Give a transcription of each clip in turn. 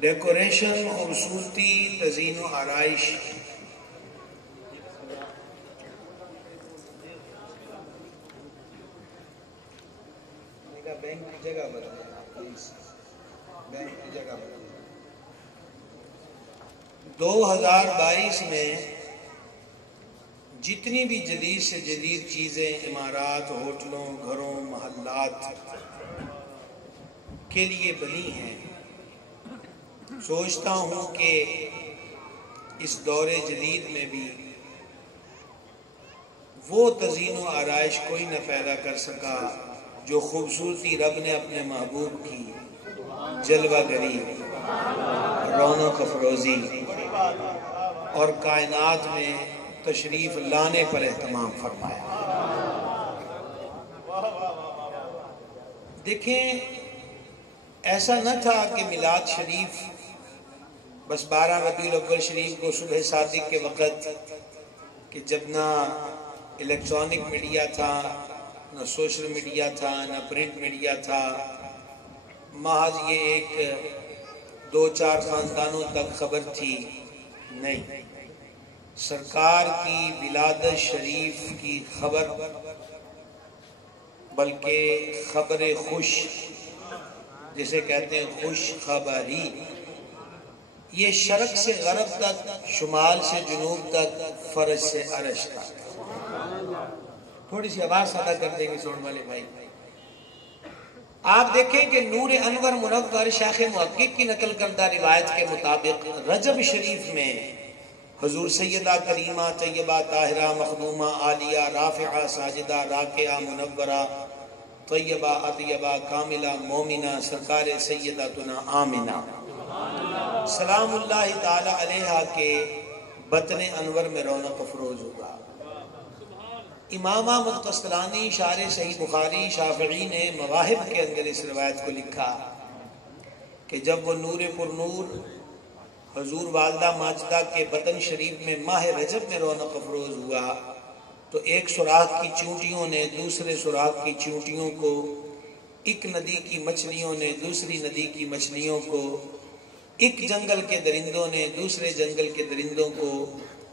Decoration, خوبصورتی، تزئین و آرائش۔ بینک کی جگہ بدلنا پلیز، بینک کی جگہ بدلنا۔ 2022 میں جتنی بھی جدید سے جدید چیزیں عمارات، ہوٹلوں، گھروں، محلات کے لیے بنی ہیں، سوچتا ہوں کہ اس دور جدید میں بھی وہ تزئین و آرائش کوئی نہ پیدا کر سکا جو خوبصورتی رب نے اپنے محبوب کی جلوہ گری، رونق افروزی اور کائنات میں تشریف لانے پر اہتمام فرمایا۔ دیکھیں، ایسا نہ تھا کہ میلاد شریف بس 12 ربیع الاول شریف کو صبح صادق کے وقت، کہ جب نہ الیکٹرانک میڈیا تھا، نہ سوشل میڈیا تھا، نہ پرنٹ میڈیا تھا، محض یہ ایک 2-4 خاندانوں تک خبر تھی۔ نہیں، سرکار کی ولادت شریف کی خبر، بلکہ خبر خوش جسے کہتے ہیں خوش خبری، یہ شرق سے غرب تک، شمال سے جنوب تک، فرش سے عرش تک۔ تھوڑی سی آواز ادا کر دیں گے سننے والے بھائی۔ آپ دیکھیں کہ نور انور منور شیخ محقق کی نقل کردہ روایت کے مطابق رجب شریف میں حضور سیدہ کریمہ طیبہ طاہرہ مخدومہ عالیہ رافعہ ساجدہ راکعہ منورہ طیبہ اطیبہ کاملہ مومنہ سرکار سیدتنا آمنہ سلام اللہ تعالی علیہا کے بطن انور میں رونق افروز ہوگا۔ امام احمد قسطلانی شارح صحیح بخاری شافعی نے مواہب کے اندر اس روایت کو لکھا کہ جب وہ نور پر نور حضور والدہ ماجدہ کے بطن شریف میں ماہ رجب میں رونق افروز ہوا تو ایک سوراخ کی چونٹیوں نے دوسرے سوراخ کی چونٹیوں کو، ایک ندی کی مچھلیوں نے دوسری ندی کی مچھلیوں کو، ایک جنگل کے درندوں نے دوسرے جنگل کے درندوں کو،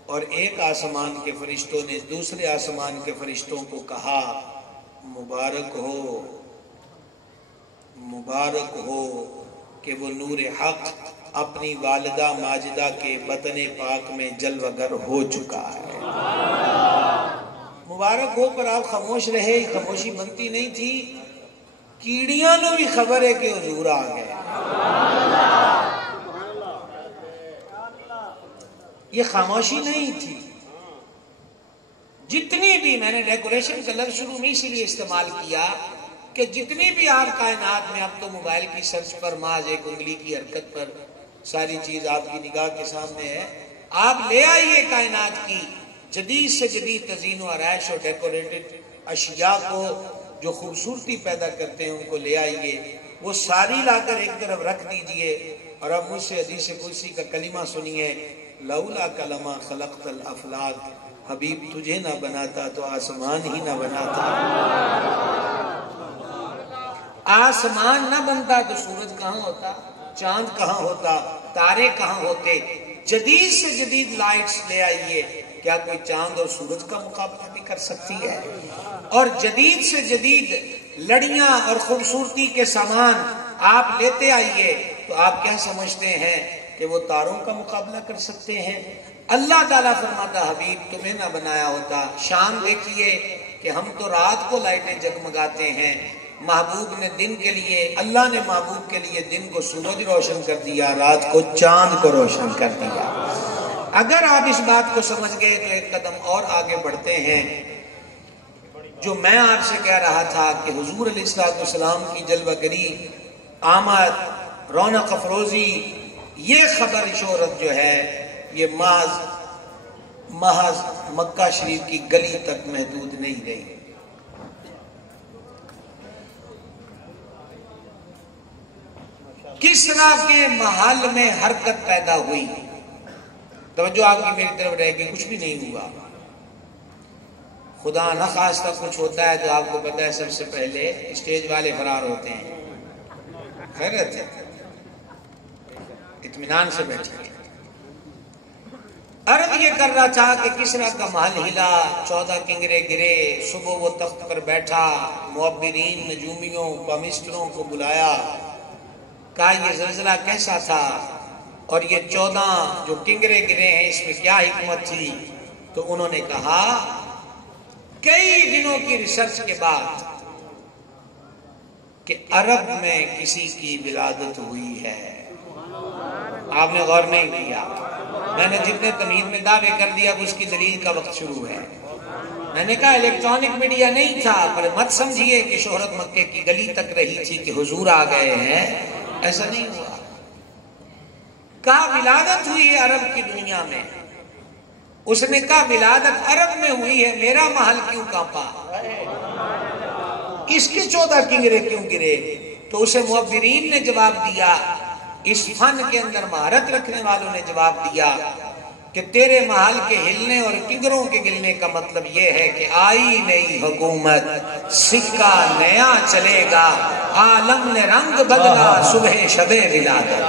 اور ایک آسمان کے فرشتوں نے دوسرے آسمان کے فرشتوں کو کہا، مبارک ہو، مبارک ہو کہ وہ نور حق اپنی والدہ ماجدہ کے بطن پاک میں جلوہ گر ہو چکا ہے۔ مبارک ہو پر آپ خاموش رہے، خاموشی بنتی نہیں تھی، کیڑیاں نو بھی خبر ہے کہ حضور آ گئے۔ یہ خاموشی نہیں تھی۔ جتنی بھی، میں نے ڈیکوریشن کا لفظ شروع میں اسی لیے استعمال کیا کہ جتنی بھی آپ کائنات میں، اب تو موبائل کی سرچ پر محض ایک انگلی کی حرکت پر ساری چیز آپ کی نگاہ کے سامنے ہے، آپ لے آئیے کائنات کی جدید سے جدید تزئین و آرائش اور ڈیکوریٹڈ اشیاء کو جو خوبصورتی پیدا کرتے ہیں، ان کو لے آئیے، وہ ساری لا کر ایک طرف رکھ دیجئے، اور اب مجھ سے حدیث قدسی کا کلمہ سنیے، لولا کلمہ خلقت الافلاک، حبیب تجھے نہ بناتا تو آسمان ہی نہ بناتا۔ آسمان نہ بنتا تو سورج کہاں ہوتا، چاند کہاں ہوتا، تارے کہاں ہوتے؟ جدید سے جدید لائٹس لے آئیے، کیا کوئی چاند اور سورج کا مقابلہ بھی کر سکتی ہے؟ اور جدید سے جدید لڑیاں اور خوبصورتی کے سامان آپ لیتے آئیے تو آپ کیا سمجھتے ہیں کہ وہ تاروں کا مقابلہ کر سکتے ہیں؟ اللہ تعالیٰ فرماتا حبیب تمہیں نہ بنایا ہوتا۔ شان دیکھیے کہ ہم تو رات کو لائٹیں جگمگاتے ہیں، محبوب نے دن کے لیے، اللہ نے محبوب کے لیے دن کو سورج روشن کر دیا، رات کو چاند کو روشن کر دیا۔ اگر آپ اس بات کو سمجھ گئے تو ایک قدم اور آگے بڑھتے ہیں۔ جو میں آپ سے کہہ رہا تھا کہ حضور علیہ السلام کی جلوہ گری، آمد، رونق افروزی، یہ خبر شہرت جو ہے یہ محض مکہ شریف کی گلی تک محدود نہیں رہی۔ کسرا کے محل میں حرکت پیدا ہوئی، توجہ آپ کی میری طرف رہے گی، کچھ بھی نہیں ہوا۔ خدا نہ خواستہ کچھ ہوتا ہے تو آپ کو پتہ ہے سب سے پہلے اسٹیج والے فرار ہوتے ہیں، خیرت ہے، اطمینان سے بیٹھیے۔ عرض یہ کر رہا تھا کہ کسریٰ کا محل ہلا، 14 کنگرے گرے، صبح وہ تخت پر بیٹھا، معبرین، نجومیوں، پامسٹروں کو بلایا، کہا یہ زلزلہ کیسا تھا اور یہ 14 جو کنگرے گرے ہیں اس میں کیا حکمت تھی؟ تو انہوں نے کہا کئی دنوں کی ریسرچ کے بعد کہ عرب میں کسی کی ولادت ہوئی ہے۔ آپ نے غور نہیں کیا، میں نے جتنے تمہید میں دعوے کر دیا اب اس کی دلیل کا وقت شروع ہے۔ میں نے کہا الیکٹرانک میڈیا نہیں تھا، پر مت سمجھیے کہ شہرت مکے کی گلی تک رہی تھی کہ حضور آ گئے ہیں، ایسا نہیں ہوا۔ کہا ولادت ہوئی ہے عرب کی دنیا میں۔ اس نے کہا ولادت عرب میں ہوئی ہے، میرا محل کیوں کانپا؟ اس کے 14 کنگرے کیوں گرے؟ تو اسے معبرین نے جواب دیا، اس فن کے اندر مہارت رکھنے والوں نے جواب دیا کہ تیرے محل کے ہلنے اور کنگروں کے گرنے کا مطلب یہ ہے کہ آئی نئی حکومت، سکہ نیا چلے گا، عالم نے رنگ بدلا صبح شب ولادت۔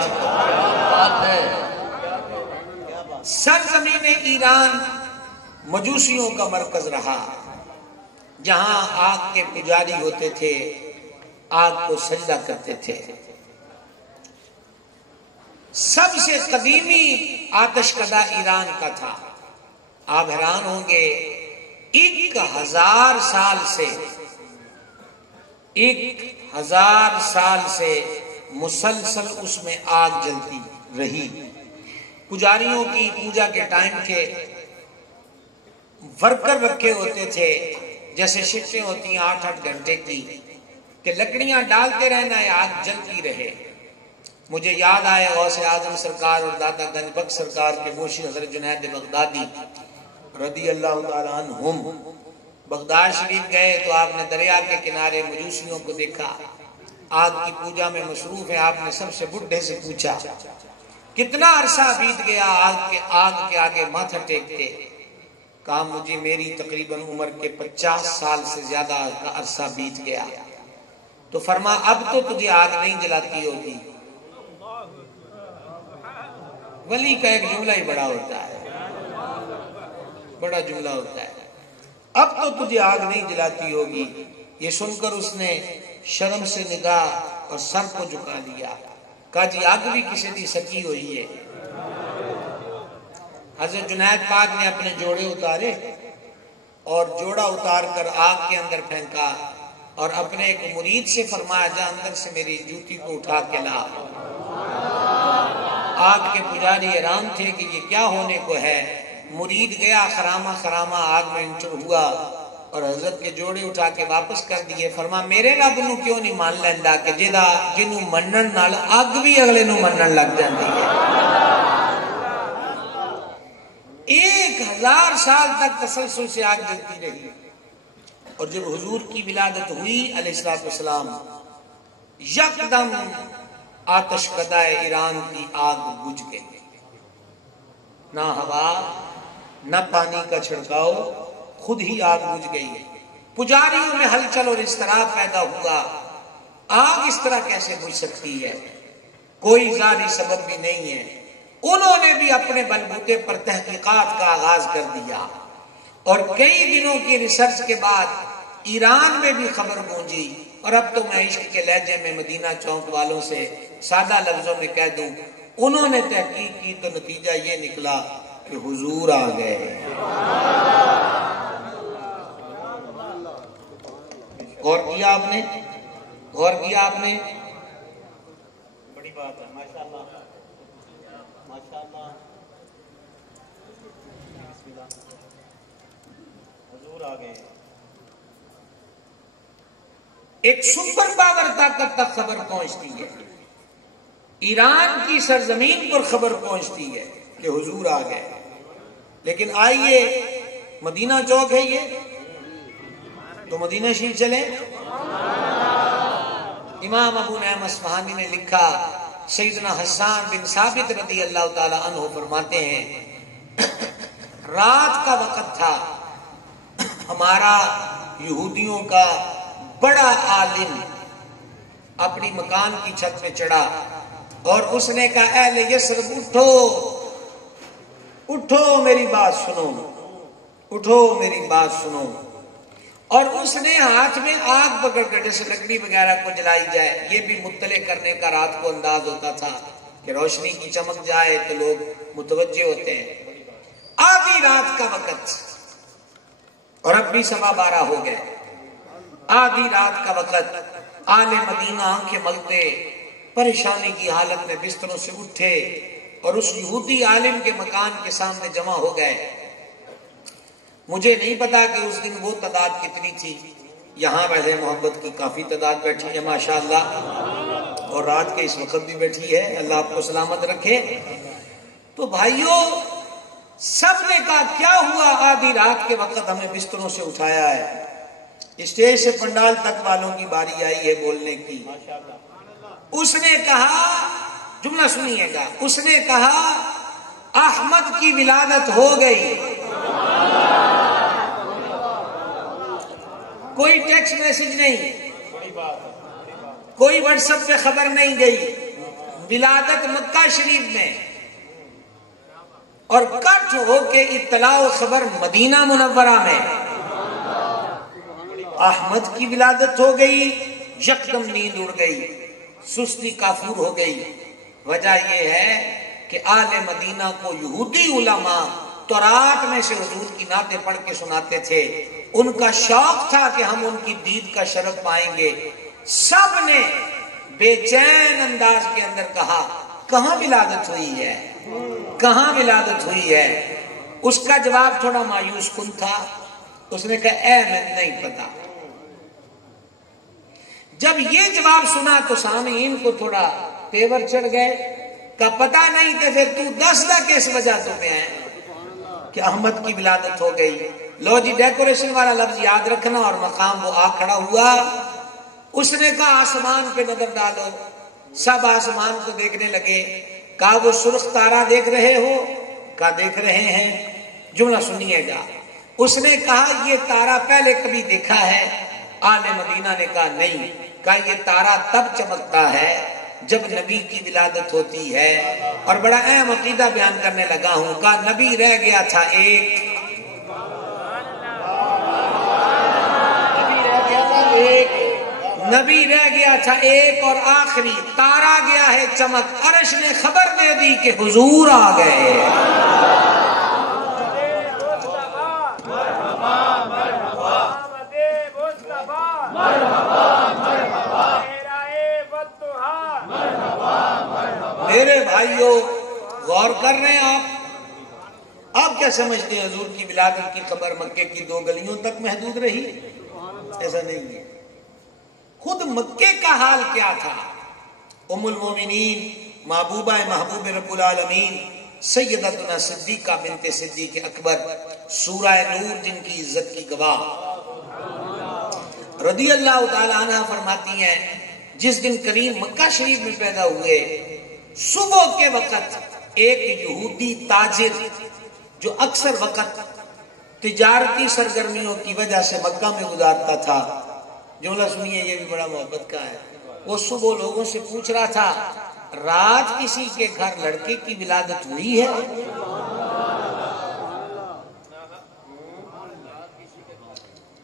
سرزمین ایران مجوسیوں کا مرکز رہا، جہاں آگ کے پجاری ہوتے تھے، آگ کو سجدہ کرتے تھے۔ سب سے قدیمی آتش کدہ ایران کا تھا۔ آپ حیران ہوں گے 1000 سال سے مسلسل اس میں آگ جلتی رہی۔ پجاریوں کی پوجا کے ٹائم کے ورکر رکھے ہوتے تھے، جیسے شفٹیں ہوتی ہیں 8-8 گھنٹے کی، کہ لکڑیاں ڈالتے رہنا ہے، آگ جلتی رہے۔ مجھے یاد آئے غوث اعظم سرکار اور داتا گنج بخش سرکار کے موشی حضرت جنید بغدادی رضی اللہ تعالیٰ عنہم بغداد شریف گئے تو آپ نے دریا کے کنارے مجوسیوں کو دیکھا، آگ کی پوجا میں مصروف ہیں۔ آپ نے سب سے بڈھے سے پوچھا کتنا عرصہ بیت گیا آگ کے آگے ماتھا ٹیکتے؟ کہا مجھے میری تقریباً عمر کے 50 سال سے زیادہ کا عرصہ بیت گیا۔ تو فرما اب تو تجھے آگ نہیں جلاتی ہوگی۔ ولی کا ایک جملہ ہی بڑا ہوتا ہے، بڑا جملہ ہوتا ہے، اب تو تجھے آگ نہیں جلاتی ہوگی۔ یہ سن کر اس نے شرم سے نگاہ اور سر کو جھکا لیا، کہا جی آگ بھی کسی دی سکی ہوئی ہے۔ حضرت جنید پاک نے اپنے جوڑے اتارے اور جوڑا اتار کر آگ کے اندر پھینکا اور اپنے ایک مرید سے فرمایا جا اندر سے میری جوتی کو اٹھا کے لا۔ آگ کے پجاری حیران تھے کہ یہ کیا ہونے کو ہے۔ مرید گیا، خرامہ خرامہ آگ میں انٹر ہوا اور حضرت کے جوڑے اٹھا کے واپس کر دیے۔ فرما میرے رب نو کیوں نہیں مان لیندا کہ جنوں منن نال آگ بھی اگلے نو منن لگ جاندی ہے۔ 1000 سال تک تسلسل سے آگ جلتی رہی، اور جب حضور کی ولادت ہوئی علیہ السلام، یکدم آتش کدہ ایران کی آگ بجھ گئی۔ نہ ہوا نہ پانی کا چھڑکاؤ، خود ہی آگ بجھ گئی۔ پجاریوں میں ہلچل اور اضطراب پیدا ہوا، آگ اس طرح کیسے بجھ سکتی ہے؟ کوئی ظاہری سبب بھی نہیں ہے۔ انہوں نے بھی اپنے بلبوتے پر تحقیقات کا آغاز کر دیا، اور کئی دنوں کی ریسرچ کے بعد ایران میں بھی خبر گونجی۔ اور اب تو میں عشق کے لہجے میں مدینہ چوک والوں سے سادہ لفظوں میں کہہ دوں، انہوں نے تحقیق کی تو نتیجہ یہ نکلا کہ حضور آ گئے۔ غور کیا آپ نے؟ غور کیا آپ نے؟ بڑی بات ہے، ماشاءاللہ ماشاءاللہ، حضور آ گئے۔ ایک سپر پاور طاقت تک خبر پہنچتی ہے، ایران کی سرزمین پر خبر پہنچتی ہے کہ حضور آ گئے۔ لیکن آئیے، مدینہ چوک ہے یہ تو مدینہ شریف چلیں۔ امام ابو نعیم اصفہانی نے لکھا، سیدنا حسان بن ثابت رضی اللہ تعالی عنہ فرماتے ہیں رات کا وقت تھا، ہمارا یہودیوں کا بڑا عالم اپنی مکان کی چھت پہ چڑھا اور اس نے کہا اہل یثرب اٹھو اٹھو میری بات سنو، اٹھو میری بات سنو. اور اس نے ہاتھ میں آگ پکڑ کر جیسے لکڑی وغیرہ کو جلائی جائے، یہ بھی مطلع کرنے کا رات کو انداز ہوتا تھا کہ روشنی کی چمک جائے تو لوگ متوجہ ہوتے ہیں. آدھی رات کا وقت، اور اب بھی 12:15 ہو گئے. آدھی رات کا وقت، آل مدینہ آنکھیں ملتے پریشانی کی حالت میں بستروں سے اٹھے اور اس یہودی عالم کے مکان کے سامنے جمع ہو گئے. مجھے نہیں پتا کہ اس دن وہ تعداد کتنی تھی. یہاں ویسے محبت کی کافی تعداد بیٹھی ہے ماشاءاللہ، اور رات کے اس وقت بھی بیٹھی ہے، اللہ آپ کو سلامت رکھے. تو بھائیوں سب نے کہا کیا ہوا، آدھی رات کے وقت ہمیں بستروں سے اٹھایا ہے. اسٹیج سے پنڈال تک والوں کی باری آئی ہے بولنے کی. اس نے کہا، جملہ سنیے گا، اس نے کہا احمد کی ولادت ہو گئی. کوئی ٹیکسٹ میسج نہیں، کوئی واٹس ایپ پہ خبر نہیں گئی. ولادت مکہ شریف میں، اور کٹ ہو کے اطلاع و خبر مدینہ منورہ میں. احمد کی ولادت ہو گئی. یکدم نیند اڑ گئی، سستی کافور ہو گئی. وجہ یہ ہے کہ آل مدینہ کو یہودی علماء تورات میں سے حضور کی نعتیں پڑھ کے سناتے تھے. ان کا شوق تھا کہ ہم ان کی دید کا شرف پائیں گے. سب نے بے چین انداز کے اندر کہا کہاں ولادت ہوئی ہے، کہاں ولادت ہوئی ہے. اس کا جواب تھوڑا مایوس کن تھا. اس نے کہا اے میں نہیں پتا. جب یہ جواب سنا تو سامعین کو تھوڑا تیور چڑھ گئے کہ پتہ نہیں کہ پھر تو دس دا کس وجہ تو میں ہے کہ احمد کی ولادت ہو گئی. لو جی ڈیکوریشن والا لفظ یاد رکھنا. اور مقام وہ آ کھڑا ہوا. اس نے کہا آسمان پہ نظر ڈالو. سب آسمان کو دیکھنے لگے. کہا وہ سرخ تارا دیکھ رہے ہو؟ کہا دیکھ رہے ہیں. جملہ سنیے گا. اس نے کہا یہ تارا پہلے کبھی دیکھا ہے؟ آل مدینہ نے کہا نہیں. کہا یہ تارا تب چمکتا ہے جب نبی کی ولادت ہوتی ہے. اور بڑا اہم عقیدہ بیان کرنے لگا ہوں. کہا نبی رہ گیا تھا ایک، نبی رہ گیا تھا ایک، اور آخری تارا گیا ہے چمک. عرش نے خبر دے دی کہ حضور آ گئے. میرے بھائیوں غور کر رہے ہیں آپ کیا سمجھتے ہیں حضور کی ولادت کی خبر مکے کی 2 گلیوں تک محدود رہی؟ ایسا نہیں ہے. خود مکے کا حال کیا تھا. ام المومنین محبوبہ محبوب رب العالمین سیدتنا صدیقہ بنت صدیق اکبر سورہ نور جن کی عزت کی گواہ رضی اللہ تعالی عنہ فرماتی ہیں جس دن کریم مکہ شریف میں پیدا ہوئے صبح کے وقت ایک یہودی تاجر جو اکثر وقت تجارتی سرگرمیوں کی وجہ سے مکہ میں گزارتا تھا. جملہ سنیے یہ بھی بڑا محبت کا ہے. وہ صبح لوگوں سے پوچھ رہا تھا رات کسی کے گھر لڑکے کی ولادت ہوئی ہے؟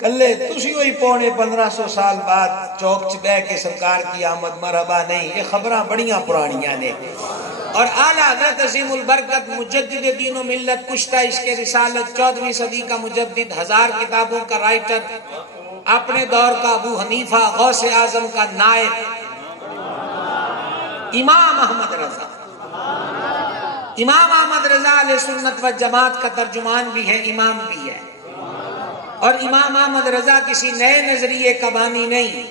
کلے تسی ہوئی 1500 سال بعد چوک چ بہ کے سرکار کی آمد مرحبا نہیں. یہ خبراں بڑیاں پرانیاں نے. اور اعلیٰ حضرت عظیم البرکت مجدد دین و ملت کشتہ عشق رسالت 14ویں صدی کا مجدد 1000 کتابوں کا رائٹر اپنے دور کا ابو حنیفہ غوث اعظم کا نائب امام احمد رضا، امام احمد رضا علیہ سنت و جماعت کا ترجمان بھی ہے، امام بھی ہے. اور امام احمد رضا کسی نئے نظریے کا بانی نہیں.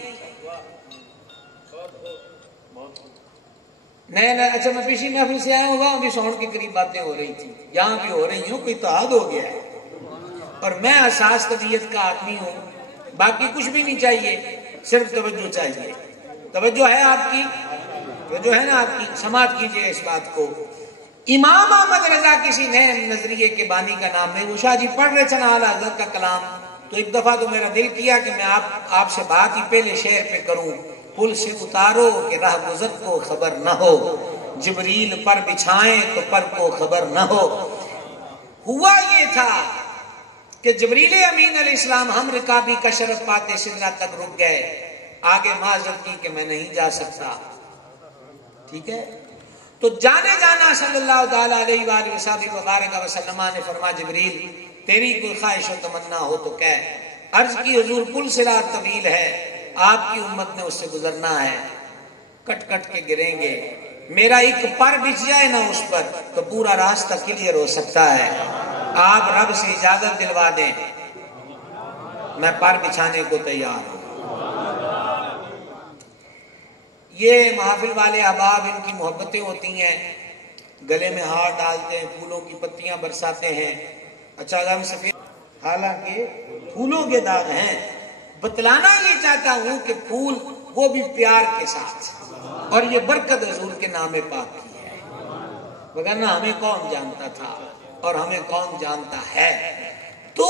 اچھا میں پچھلی محفل سے آیا ہوں، ابھی ساؤنڈ کے قریب باتیں ہو رہی تھی، یہاں بھی ہو رہی ہوں، کوئی اتحاد ہو گیا ہے. اور میں اساس طبیعت کا آدمی ہوں، باقی کچھ بھی نہیں چاہیے، صرف توجہ چاہیے. توجہ ہے آپ کی؟ توجہ ہے نا آپ کی؟ سماعت کیجئے اس بات کو. امام احمد رضا کسی نئے نظریے کے بانی کا نام نہیں. وہ شاہ جی پڑھ رہے تھے نا اعلیٰ حضرت کا کلام، تو ایک دفعہ تو میرا دل کیا کہ میں آپ سے بات ہی پہلے شعر پہ کروں. پل سے اتارو کہ راہ گزر کو خبر نہ ہو، جبریل پر بچھائیں تو پر کو خبر نہ ہو۔ ہوا یہ تھا کہ جبریل امین علیہ السلام ہم رکابی کا شرف پاتے سدرہ تک رک گئے، آگے معذرت کی کہ میں نہیں جا سکتا، ٹھیک ہے؟ تو جانے جانا صلی اللہ تعالیٰ علیہ وآلہ وسلم وبارک وسلم نے فرما جبریل تیری کوئی خواہش و تمنا ہو تو کہہ۔ عرض کی حضور پل صراط طویل ہے، آپ کی امت نے اس سے گزرنا ہے، کٹ کٹ کے گریں گے، میرا ایک پر بچھ جائے نا اس پر تو پورا راستہ کلیئر ہو سکتا ہے، آپ رب سے اجازت دلوا دیں، میں پر بچھانے کو تیار ہوں۔ یہ محافل والے احباب ان کی محبتیں ہوتی ہیں، گلے میں ہار ڈالتے ہیں، پھولوں کی پتیاں برساتے ہیں، اچھا غم سفید، حالانکہ پھولوں کے داغ ہیں۔ بتلانا یہ چاہتا ہوں کہ پھول وہ بھی پیار کے ساتھ، اور یہ برکت حضور کے نام پاک کی ہے، وگرنہ ہمیں کون جانتا تھا اور ہمیں کون جانتا ہے۔ تو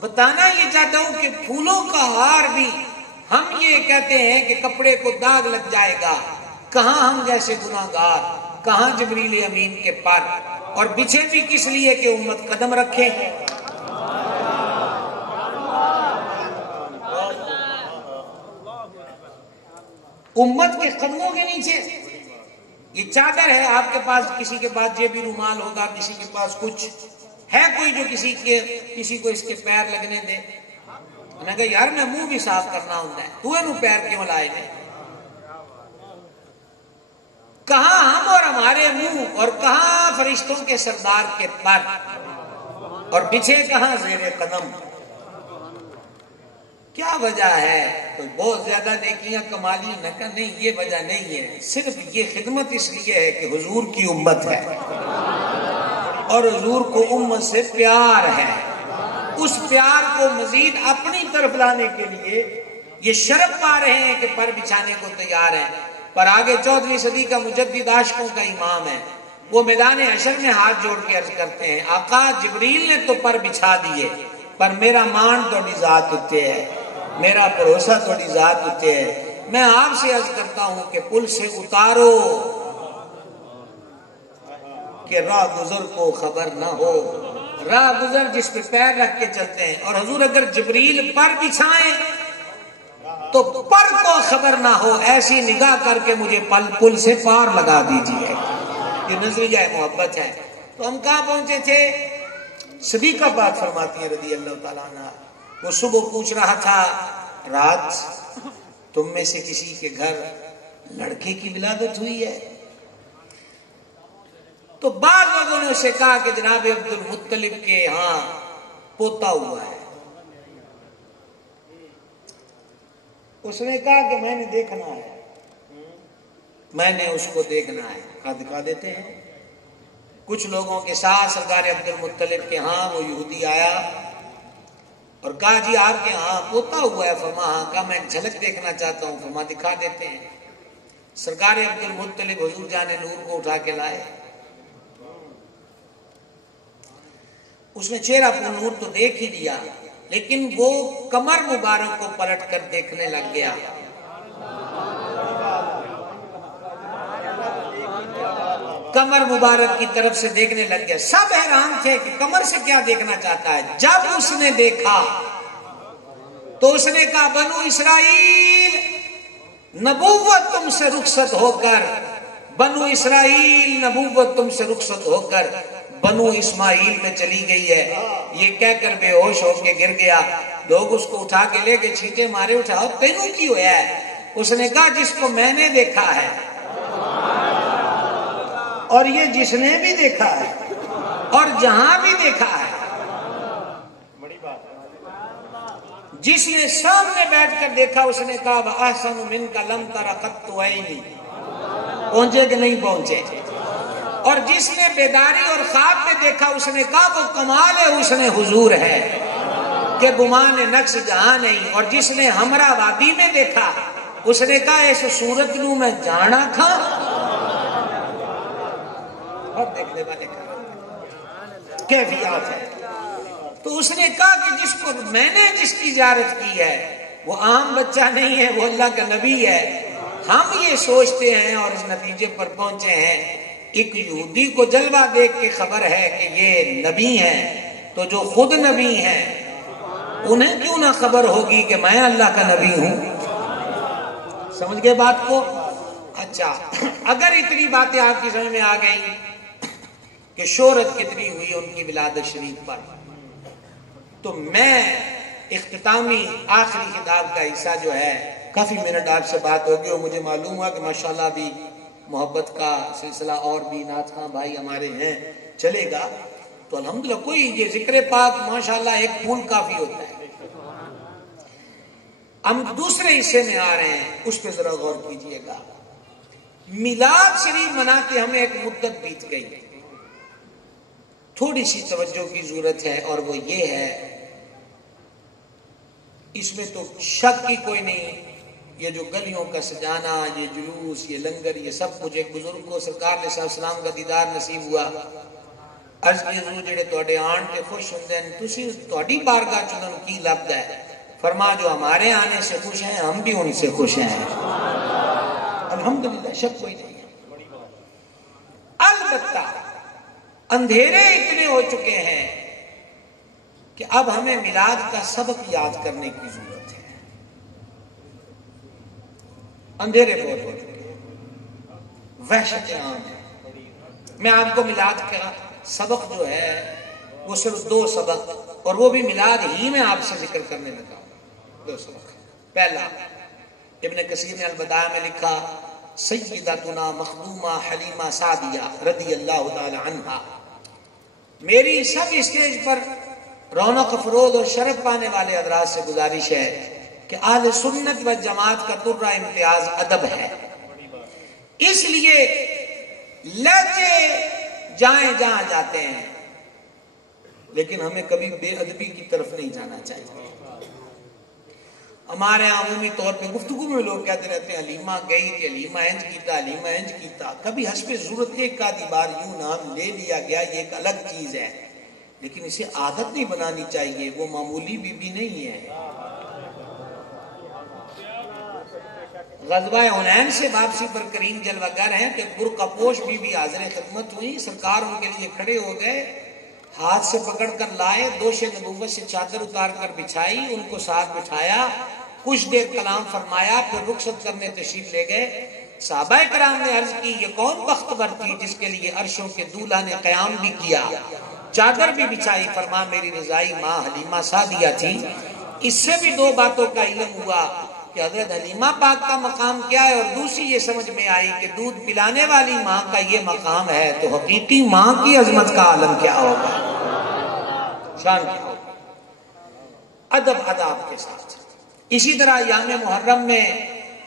بتانا یہ چاہتا ہوں کہ پھولوں کا ہار بھی، ہم یہ کہتے ہیں کہ کپڑے کو داغ لگ جائے گا، کہاں ہم جیسے گناہگار، کہاں جبریل امین کے پر، اور بچھے بھی کس لیے کہ امت قدم رکھے۔ امت کے قدموں کے نیچے یہ چادر ہے، آپ کے پاس کسی کے پاس جیبی رومال ہوگا، کسی کے پاس کچھ ہے، کوئی جو کسی کو اس کے پیر لگنے دے؟ میں نے کہا یار میں منہ بھی صاف کرنا ہوتا ہے، تو انہوں پیر کیوں لائے دے؟ کہاں ہم اور ہمارے منہ، اور کہاں فرشتوں کے سردار کے پر، اور بچھے کہاں زیر قدم؟ کیا وجہ ہے؟ کوئی بہت زیادہ نیکیاں کمالی نہ کہ نہیں، یہ وجہ نہیں ہے، صرف یہ خدمت اس لیے ہے کہ حضور کی امت ہے اور حضور کو امت سے پیار ہے، اس پیار کو مزید اپنی طرف لانے کے لیے یہ شرف پا رہے ہیں کہ پر بچھانے کو تیار ہیں۔ پر آگے 14ویں صدی کا مجدد عاشقوں کا امام ہے، وہ میدان حشر میں ہاتھ جوڑ کے عرض کرتے ہیں آقا جبریل نے تو پر بچھا دیے، پر میرا مان توڑی ذات اتے ہے، میرا بھروسہ توڑی ذات اتے ہے، میں آپ سے عرض کرتا ہوں کہ پل سے اتارو کہ راہ گزر کو خبر نہ ہو۔ راہ گزر جس پہ پیر رکھ کے چلتے ہیں، اور حضور اگر جبریل پر بچھائیں تو پر کو خبر نہ ہو، ایسی نگاہ کر کے مجھے پل سے پار لگا دیجئے۔ یہ نظریہ محبت ہے۔ تو ہم کہاں پہنچے تھے؟ صدیقہ پاک فرماتی ہیں رضی اللہ تعالیٰ عنہ، وہ صبح پوچھ رہا تھا رات تم میں سے کسی کے گھر لڑکے کی ولادت ہوئی ہے؟ تو بعض لوگوں نے اسے کہا کہ جناب عبد المطلب کے ہاں پوتا ہوا ہے۔ اس نے کہا کہ میں نے دیکھنا ہے، میں نے اس کو دیکھنا ہے۔ کہا دکھا دیتے ہیں۔ کچھ لوگوں کے ساتھ سرکار عبد المطلب کے ہاں وہ یہودی آیا اور کہا جی آپ کے ہاں پوتا ہوا ہے؟ فرما ہاں۔ کہا میں ایک جھلک دیکھنا چاہتا ہوں۔ فرما دکھا دیتے ہیں۔ سرکار عبد المطلب حضور جان نور کو اٹھا کے لائے، اس نے چہرہ پر نور تو دیکھ ہی دیا، لیکن وہ کمر مبارک کو پلٹ کر دیکھنے لگ گیا۔ کمر مبارک کی طرف سے دیکھنے لگ گیا۔ سب حیران تھے کہ کمر سے کیا دیکھنا چاہتا ہے۔ جب اس نے دیکھا تو اس نے کہا بنو اسرائیل نبوت تم سے رخصت ہو کر، بنو اسرائیل نبوت تم سے رخصت ہو کر بنو اسماعیل میں چلی گئی ہے۔ یہ کہہ کر بے ہوش ہو کے گر گیا۔ لوگ اس کو اٹھا کے لے کے چھینٹے مارے، اٹھاؤ تینوں کی ہوا ہے؟ اس نے کہا جس کو میں نے دیکھا ہے، اور یہ جس نے بھی دیکھا ہے اور جہاں بھی دیکھا ہے، جس نے سامنے بیٹھ کر دیکھا اس نے کہا وَأَحْسَنُ مِنْكَ لَمْ تَرَ قَطُّ عَيْنِي۔ پہنچے کہ نہیں پہنچے؟ اور جس نے بیداری اور خواب میں دیکھا اس نے کہا وہ کمال حسن حضور ہے کہ گمان نقش جہاں نہیں۔ اور جس نے ہمرا وادی میں دیکھا اس نے کہا ایسے صورت نو میں جانا تھا۔ اور دیکھنے والے کیفیات ہے۔ تو اس نے کہا کہ جس کو میں نے جس کی زیارت کی ہے وہ عام بچہ نہیں ہے، وہ اللہ کا نبی ہے ہم یہ سوچتے ہیں اور اس نتیجے پر پہنچے ہیں، ایک یہودی کو جلوہ دیکھ کے خبر ہے کہ یہ نبی ہیں، تو جو خود نبی ہیں انہیں کیوں نہ خبر ہوگی کہ میں اللہ کا نبی ہوں؟ سمجھ گئے بات کو؟ اچھا، اگر اتنی باتیں آپ کی سمجھ میں آ گئی کہ شہرت کتنی ہوئی ان کی ولادت شریف پر، تو میں اختتامی آخری خطاب کا حصہ جو ہے، کافی منٹ آپ سے بات ہوگی اور مجھے معلوم ہوا کہ ماشاءاللہ بھی محبت کا سلسلہ اور بھی نعت خواں بھائی ہمارے ہیں چلے گا، تو الحمدللہ کوئی یہ ذکر پاک ماشاءاللہ ایک پھول کافی ہوتا ہے۔ ہم دوسرے حصے میں آ رہے ہیں، اس پہ ذرا غور کیجئے گا۔ میلاد شریف منا کے ہمیں ایک مدت بیت گئی، تھوڑی سی توجہ کی ضرورت ہے، اور وہ یہ ہے، اس میں تو شک کی کوئی نہیں، یہ جو گلیوں کا سجانا، یہ جلوس، یہ لنگر، یہ سب کچھ ایک بزرگ کو سرکار علیہ السلام کا دیدار نصیب ہوا، عرض کی حضور جڑے تواڈے آن تے خوش ہوندے ہیں، تسی تواڈی بارگاہ چ انہاں کی لبدا ہے؟ فرما جو ہمارے آنے سے خوش ہیں ہم بھی ان سے خوش ہیں، الحمدللہ، شک کوئی نہیں ہے۔ البتہ اندھیرے اتنے ہو چکے ہیں کہ اب ہمیں میلاد کا سبق یاد کرنے کی ضرورت ہے، اندھیرے بہت ہو چکے ہیں، وحشت عام ہے۔ میں آپ کو میلاد کا سبق جو ہے وہ صرف 2 سبق، اور وہ بھی میلاد ہی میں آپ سے ذکر کرنے لگا ہوں، 2 سبق۔ پہلا، ابن کثیر نے البدایہ میں لکھا، سیدتنا مخدومہ حلیمہ سعدیہ رضی اللہ تعالی عنہا، میری سب اسٹیج پر رونق افروز اور شرف پانے والے حضرات سے گزارش ہے کہ اہل سنت و جماعت کا ترہ امتیاز ادب ہے، اس لیے لہجے جائیں جہاں جاتے ہیں، لیکن ہمیں کبھی بے ادبی کی طرف نہیں جانا چاہیے۔ ہمارے عمومی طور پہ گفتگو میں لوگ کہتے رہتے ہیں حلیمہ گئی تھی، حلیمہ انج کیتا، حلیمہ انج کیتا، کبھی حسب ضرورت ایک آدھی بار یوں نام لے لیا گیا، یہ ایک الگ چیز ہے، لیکن اسے عادت نہیں بنانی چاہیے، وہ معمولی بی بی نہیں ہے۔ غزوہ حنین سے واپسی پر کریم جلوہ گر ہیں کہ برقع پوش بی بی حاضر خدمت ہوئی، سرکار ان کے لیے کھڑے ہو گئے، ہاتھ سے پکڑ کر لائے، دوش نبوت سے چادر اتار کر بچھائی، ان کو ساتھ بٹھایا، کچھ دیر کلام فرمایا، پھر رخصت کرنے تشریف لے گئے۔ صحابہ کرام نے عرض کی، یہ کون بختور تھی جس کے لیے عرشوں کے دولہا نے قیام بھی کیا، چادر بھی بچھائی؟ فرما میری رضائی ماں حلیمہ سعدیہ تھی۔ اس سے بھی 2 باتوں کا علم ہوا کہ حضرت حلیمہ پاک کا مقام کیا ہے، اور دوسری یہ سمجھ میں آئی کہ دودھ پلانے والی ماں کا یہ مقام ہے، تو حقیقی ماں کی عظمت کا عالم کیا ہوگا، شان کیا ہوگا۔ ادب اداب کے ساتھ اسی طرح ایام محرم میں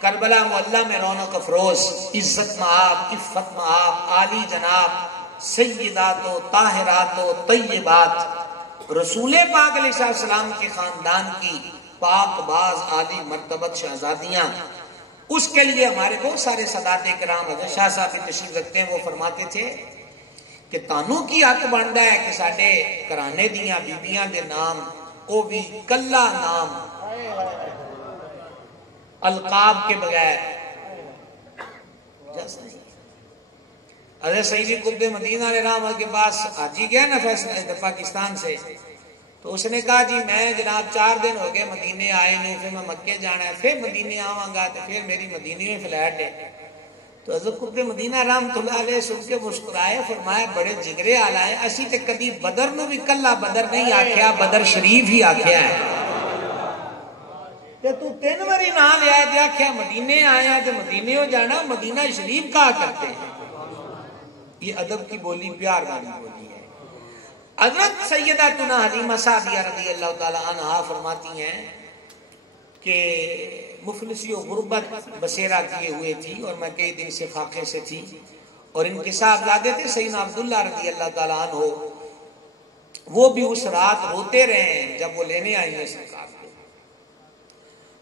کربلا معلیٰ میں رونق افروز، عزت مآب، عفت مآب، عالی جناب، سیدات و طاہرات و طیبات، رسول پاک علیہ السلام کے خاندان کی پاک باز عالی مرتبت شہزادیاں، اس کے لیے ہمارے بہت سارے سادات کرام، حضرت شاہ صاحب بھی تشریف رکھتے ہیں، وہ فرماتے تھے کہ تانوں کی حق بنتا ہے کہ ساڈے گھرانے دیاں بیبیاں دے نام وہ بھی کلا نام القاب کے بغیر جس نہیں۔ حضرت سیدی قطب مدینہ علیہ رحمہ کے پاس حاجی گیا نا فیصلہ پاکستان سے، تو اس نے کہا جی میں جناب 4 دن ہو گئے مدینے آئے نہیں، پھر میں مکے جانا ہے، پھر مدینے آواں گا تو پھر میری مدینے میں فلیٹ ہے۔ تو حضرت قطب مدینہ رحمۃ اللہ علیہ سن کے مسکرائے، فرمایا بڑے جگرے آلا ہے، اسی تے کدی بدر نو بھی کلا بدر نہیں آکھیا، بدر شریف ہی آکھیا ہے، کہ تو 3 واری نہ لیا ہے، آکھیا مدینے آیا تو مدینے ہو جانا، مدینہ شریف کہا کرتے ہیں۔ یہ ادب کی بولی، پیار والی بولی ہے۔ حضرت سیداتنا حلیمہ سعدیہ رضی اللہ تعالی عنہا فرماتی ہیں کہ مفلسی و غربت بسیرا کیے ہوئے تھی، اور میں کئی دن سے فاقے سے تھی، اور ان کے صاحبزادے تھے سیدنا عبداللہ رضی اللہ تعالیٰ عنہ، وہ بھی اس رات روتے رہے ہیں جب وہ لینے آئی ہیں سرکار کو۔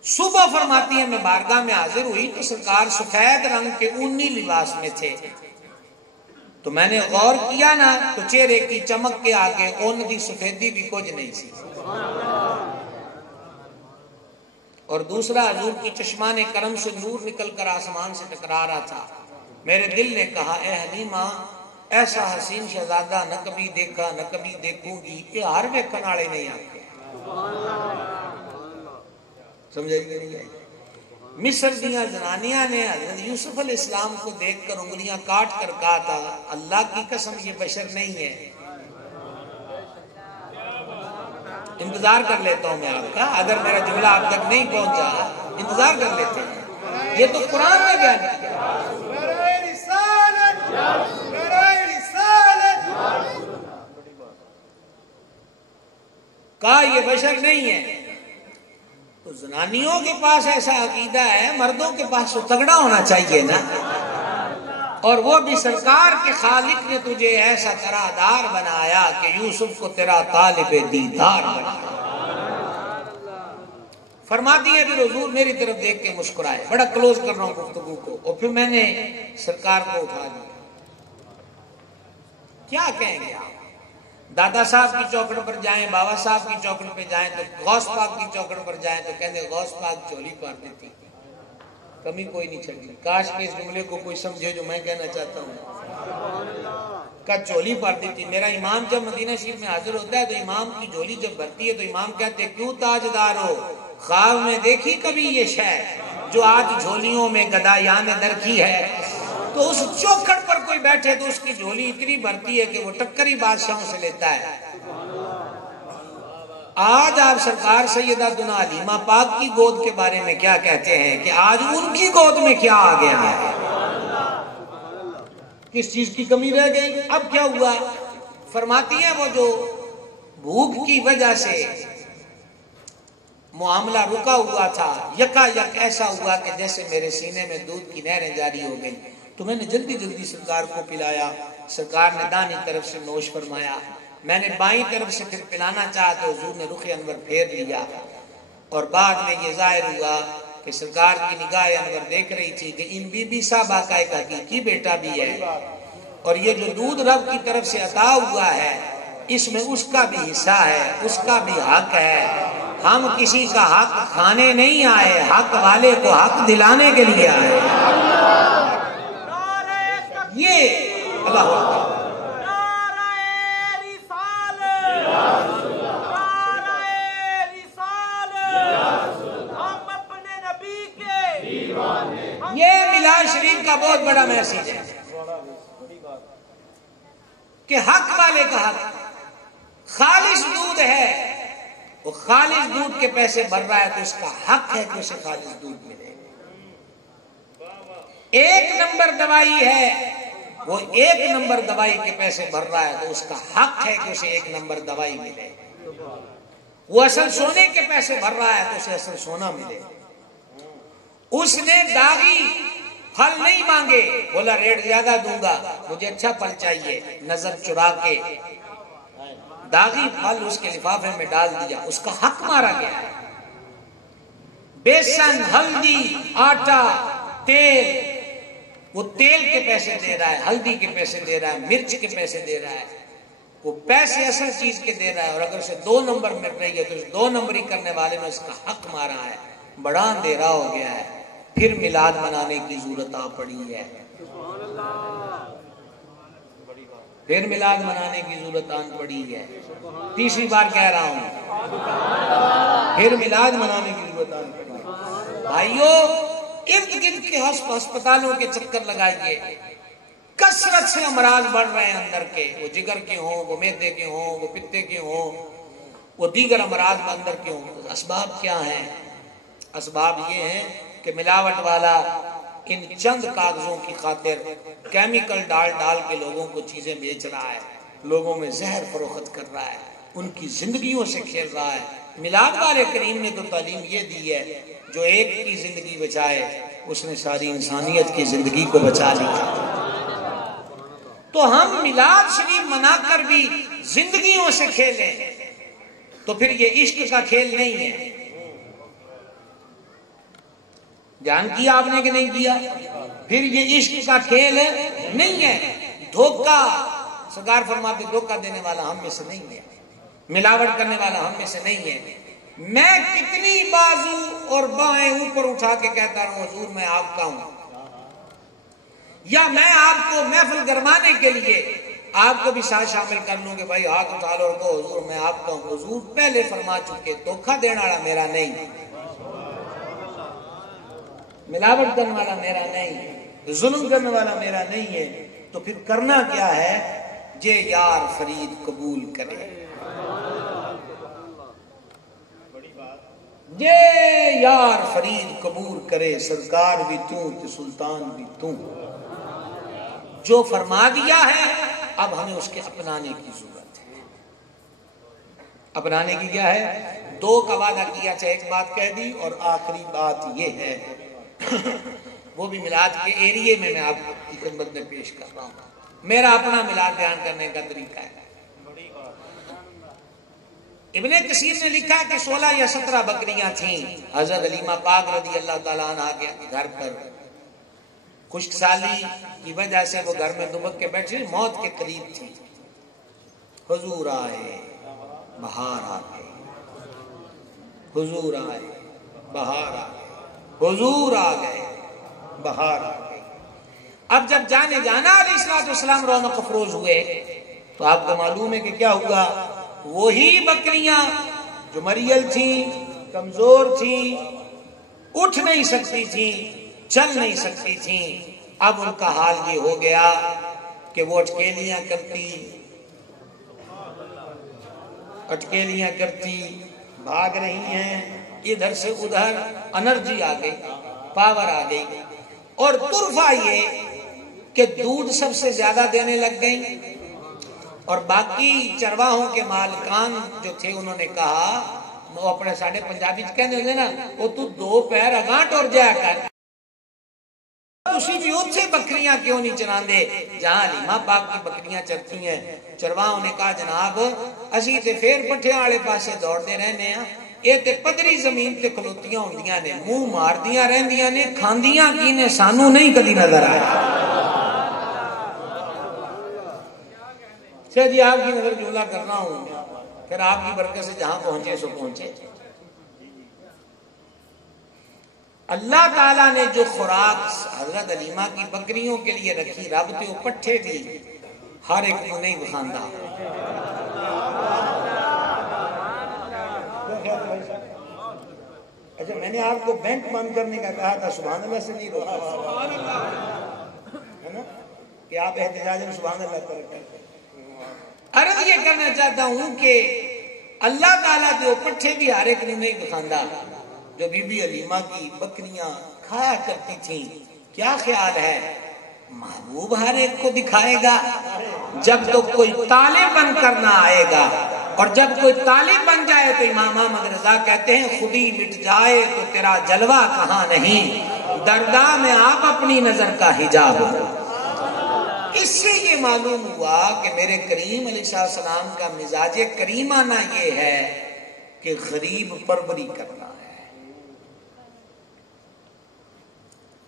صبح فرماتی ہیں میں بارگاہ میں حاضر ہوئی تو سرکار سفید رنگ کے اونی لباس میں تھے، تو میں نے غور کیا نا تو چہرے کی چمک کے آگے اون دی سفیدی بھی کچھ نہیں سی۔ اور دوسرا حضور کی چشمان کرم سے نور نکل کر آسمان سے ٹکرا رہا تھا. میرے دل نے کہا اے حلیمہ ایسا حسین شہزادہ نہ کبھی دیکھا نہ کبھی دیکھوں گی. یہ ہر ویکھن والے نہیں آتے. سمجھے کہ نہیں آئی؟ مصر دیاں زنانیاں نے حضرت یوسف علیہ السلام کو دیکھ کر انگلیاں کاٹ کر کہا تھا اللہ کی قسم یہ بشر نہیں ہے. انتظار کر لیتا ہوں میں آپ کا، اگر میرا جملہ آپ تک نہیں پہنچا انتظار کر لیتے ہیں. یہ تو قرآن میں بیان کیا کہا یہ بشر نہیں ہے. تو زنانیوں کے پاس ایسا عقیدہ ہے، مردوں کے پاس تو تگڑا ہونا چاہیے نا. اور وہ بھی سرکار کے خالق نے تجھے ایسا قرادار بنایا کہ یوسف کو تیرا طالب دیدار بنایا. فرماتی ہے پھر حضور میری طرف دیکھ کے مسکرائے. بڑا کلوز کر رہا ہوں گفتگو کو. اور پھر میں نے سرکار کو اٹھا دیا. کیا کہیں گے آپ؟ دادا صاحب کی چوکھٹ پر جائیں، بابا صاحب کی چوکھٹ پہ جائیں تو غوث پاک کی چوکھٹ پر جائیں تو کہتے غوث پاک چولی پار دیتی، کمی کوئی نہیں چھڑتی. کاش کہ اس جملے کو کوئی سمجھے جو میں کہنا چاہتا ہوں. کا چولی پار دیتی. میرا امام جب مدینہ شریف میں حاضر ہوتا ہے تو امام کی جھولی جب بھرتی ہے تو امام کہتے ہیں کیوں تاجدار ہو، خواب میں دیکھی کبھی یہ شے جو آج جھولیوں میں گدایان در کی ہے. تو اس چوکھٹ پر کوئی بیٹھے تو اس کی جھولی اتنی بھرتی ہے کہ وہ ٹکری بادشاہوں سے لیتا ہے. آج آپ سرکار سیدہ دنا حلیمہ پاک کی گود کے بارے میں کیا کہتے ہیں کہ آج ان کی گود میں کیا آ گیا ہے؟ کس چیز کی کمی رہ گئی؟ اب کیا ہوا؟ فرماتی ہیں وہ جو بھوک کی وجہ سے معاملہ رکا ہوا تھا یکا یک ایسا ہوا کہ جیسے میرے سینے میں دودھ کی نہریں جاری ہو گئی. تو میں نے جلدی جلدی سرکار کو پلایا. سرکار نے دانی طرف سے نوش فرمایا. میں نے بائیں طرف سے پھر پلانا چاہا تو حضور نے رخ انور پھیر لیا. اور بعد میں یہ ظاہر ہوا کہ سرکار کی نگاہ انور دیکھ رہی تھی کہ ان بی بی صاحبہ کا ایک حقیقی بیٹا بھی ہے اور یہ جو دودھ رب کی طرف سے عطا ہوا ہے اس میں اس کا بھی حصہ ہے، اس کا بھی حق ہے. ہم کسی کا حق کھانے نہیں آئے، حق والے کو حق دلانے کے لیے آئے. یہ اللہ اکبر. یہ میلاد شریف کا بہت بڑا میسیج ہے کہ حق والے کا حق. خالص دودھ ہے، وہ خالص دودھ کے پیسے بھر رہا ہے تو اس کا حق ہے کہ اسے خالص دودھ ملے. ایک نمبر دوائی ہے، وہ ایک نمبر دوائی کے پیسے بھر رہا ہے تو اس کا حق ہے کہ اسے ایک نمبر دوائی ملے. وہ اصل سونے کے پیسے بھر رہا ہے تو اسے اصل سونا ملے. اس نے داغی پھل نہیں مانگے، بولا ریٹ زیادہ دوں گا، مجھے اچھا پھل چاہیے. نظر چرا کے داغی پھل اس کے لفافے میں ڈال دیا، اس کا حق مارا گیا. بیسن، ہلدی، آٹا، تیل، وہ تیل کے پیسے دے رہا ہے، ہلدی کے پیسے دے رہا ہے، مرچ کے پیسے دے رہا ہے. وہ پیسے اصل چیز کے دے رہا ہے اور اگر اسے 2 نمبر مل رہی ہے تو اس 2 نمبری کرنے والے نے اس کا حق مارا ہے. بڑا اندھیرا ہو گیا ہے. پھر میلاد منانے کی ضرورت آ پڑی ہے. پھر میلاد منانے کی ضرورت آن پڑی ہے. تیسری بار کہہ رہا ہوں پھر میلاد منانے کی ضرورت آن پڑی ہے. بھائیو ارد گرد کے ہسپتالوں کے چکر لگائیے. کثرت سے امراض بڑھ رہے ہیں اندر کے، وہ جگر کے ہوں، وہ معدے کے ہوں، وہ پتے کے ہوں، وہ دیگر امراض اندر کے ہوں. اسباب کیا ہیں؟ اسباب یہ ہیں کہ ملاوٹ والا ان چند کاغذوں کی خاطر کیمیکل ڈال ڈال کے لوگوں کو چیزیں بیچ رہا ہے، لوگوں میں زہر فروخت کر رہا ہے، ان کی زندگیوں سے کھیل رہا ہے. میلاد والے کریم نے تو تعلیم یہ دی ہے جو ایک کی زندگی بچائے اس نے ساری انسانیت کی زندگی کو بچا لیا. تو ہم میلاد شریف منا کر بھی زندگیوں سے کھیلیں تو پھر یہ عشق کا کھیل نہیں ہے. جان کیا آپ نے کہ نہیں کیا؟ پھر یہ عشق کا کھیل نہیں ہے. دھوکہ، سرکار فرماتے دھوکہ دینے والا ہم میں سے نہیں ہے، ملاوٹ کرنے والا ہم میں سے نہیں ہے. میں کتنی بازو اور بائیں اوپر اٹھا کے کہتا رہا ہوں حضور میں آپ کا ہوں، یا میں آپ کو محفل گرمانے کے لیے آپ کو بھی ساتھ شامل کر لوں کہ بھائی ہاتھ اٹھا لو اور کہو حضور میں آپ کا ہوں۔ حضور پہلے فرما چکے دھوکہ دینے والا میرا نہیں، ملاوٹ کرنے والا میرا نہیں، ظلم کرنے والا میرا نہیں ہے، تو پھر کرنا کیا ہے؟ جے یار فرید قبول کرے، جے یار فرید قبول کرے، سرکار بھی تو تے سلطان بھی تو، جو فرما دیا ہے اب ہمیں اس کے اپنانے کی ضرورت ہے۔ اپنانے کی کیا ہے؟ دو کا وعدہ کیا تھا، ایک بات کہہ دی، اور آخری بات یہ ہے وہ بھی میلاد کے ایریے میں آپ کی خدمت میں پیش کر رہا ہوں۔ میرا اپنا میلاد بیان کرنے کا طریقہ ہے۔ ابن کثیر نے لکھا کہ 16 یا 17 بکریاں تھیں حضرت علیمہ پاک رضی اللہ تعالیٰ عنہ کے گھر پر، خشک سالی کی وجہ سے وہ گھر میں دبک کے بیٹھے، موت کے قریب تھی۔ حضور آئے بہار آ گئی، حضور آئے بہار آ گئی، حضور آ گئے بہار آ گئی۔ اب جب جانے جانا علیہ الصلوۃ والسلام رونق افروز ہوئے تو آپ کو معلوم ہے کہ کیا ہوا؟ وہی بکریاں جو مریل تھیں، کمزور تھیں، اٹھ نہیں سکتی تھیں، چل نہیں سکتی تھیں، اب ان کا حال یہ ہو گیا کہ وہ اٹکیلیاں کرتی بھاگ رہی ہیں، ادھر سے ادھر، انرجی آ گئی، پاور آ گئی، اور طرفہ یہ کہ دودھ سب سے زیادہ دینے لگ گئی، اور باقی چرواہوں کے مالکان جو تھے انہوں نے کہا، وہ اپنے ساڑھے پنجابی کہنے ہوتے نا، وہ تو 2 پیر اگاں ٹور جایا کر، اسی بھی اتھے بکریاں کیوں نہیں چراندے جہاں علیمہ پاک کی بکریاں چرتی ہیں؟ چرواہوں نے کہا جناب اسی تے پھر پٹھے والے پاسے دوڑتے رہنے ہیں، یہ تے پدری زمین تے کھلوتیاں ہوندیاں نے، منہ ماردیاں رہندیاں نے، کھاندیاں کی نے سانو نہیں کدی نظر آیا۔ جی آپ کی نظر جملہ کرنا ہوں، پھر آپ کی برکت سے جہاں پہنچے سو پہنچے۔ اللہ تعالیٰ نے جو خوراک حضرت علیمہ کی بکریوں کے لیے رکھی، رب تے وہ پٹھے بھی ہر ایک کو نہیں بخاندہ۔ اچھا میں نے آپ کو بینک بند کرنے کا کہا تھا، سبحان اللہ سے نہیں روکا ہے نا کہ آپ احتجاجاً سبحان اللہ کرتے ہیں۔ عرض یہ کرنا چاہتا ہوں کہ اللہ تعالیٰ جو پٹھے بھی ہر ایک نہیں بخاندہ، جو بی بی علیمہ کی بکریاں کھایا کرتی تھیں، کیا خیال ہے محبوب ہر ایک کو دکھائے گا؟ جب تو کوئی طالب بن کر نہ آئے گا، اور جب کوئی طالب بن جائے تو امام احمد رضا کہتے ہیں خود ہی مٹ جائے تو تیرا جلوہ کہاں نہیں، درگاہ میں آپ اپنی نظر کا حجاب ہو۔ اس سے یہ معلوم ہوا کہ میرے کریم علیہ السلام کا مزاج کریمانہ یہ ہے کہ غریب پروری کرنا ہے۔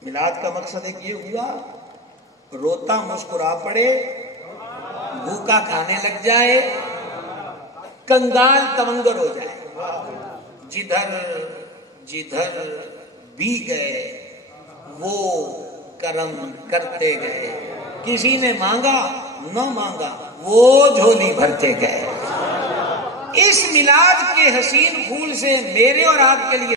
میلاد کا مقصد ایک یہ ہوا، روتا مسکرا پڑے، بھوکا کھانے لگ جائے، کنگال تونگر ہو جائے، جدھر بھی گئے وہ کرم کرتے گئے، کسی نے مانگا نہ مانگا وہ جھولی بھرتے گئے۔ اس میلاد کے حسین پھول سے میرے اور آپ کے لیے